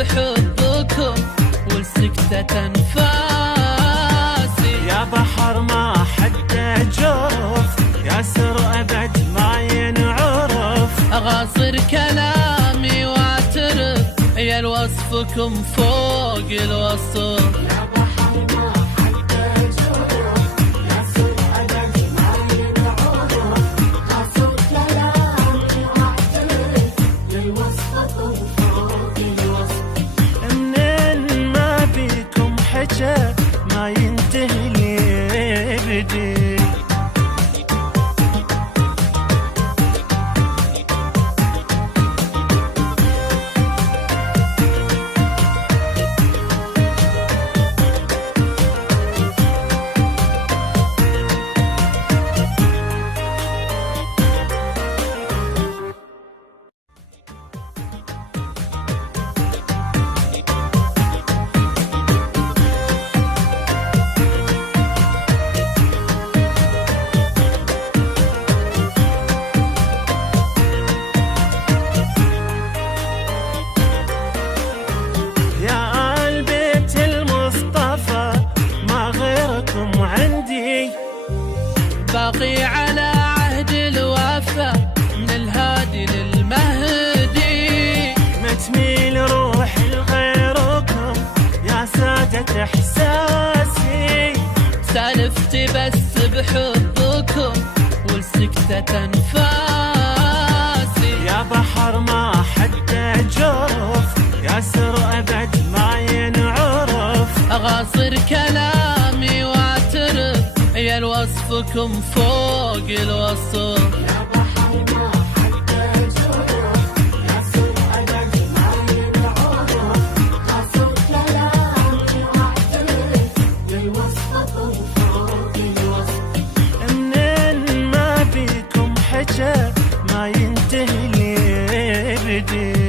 بحبكم والسكتة أنفاسي. يا بحر ما حد جوف، يا سر أبد ما ينعرف. أغاصر كلامي واعترف، يا الوصفكم فوق الوصف. يا بحر ما حد جوف، يا سر أبد ما ينعرف. أغاصر كلامي واعترف، يا الوصفكم فوق الوصف. منين ما بيكم حجة ما ينتهي لي بدي. باقي على عهد الوفا من الهادي للمهدي. ما تميل روحي لغيركم يا سادة إحساسي. سالفتي بس بحبكم والسكتة أنفاسي. يا بحر ما حد جوف، يا سر أبد ما ينعرف. أغاصر كلامي واعترف، يا الوصفكم فوق الوصف. يا بحر ما حد جوف، يا سر أبد ما ينعرف. أغاصر كلامي واعترف، يا الوصفكم فوق الوصف. منين ما بيكم حجة ما ينتهي لي بدي.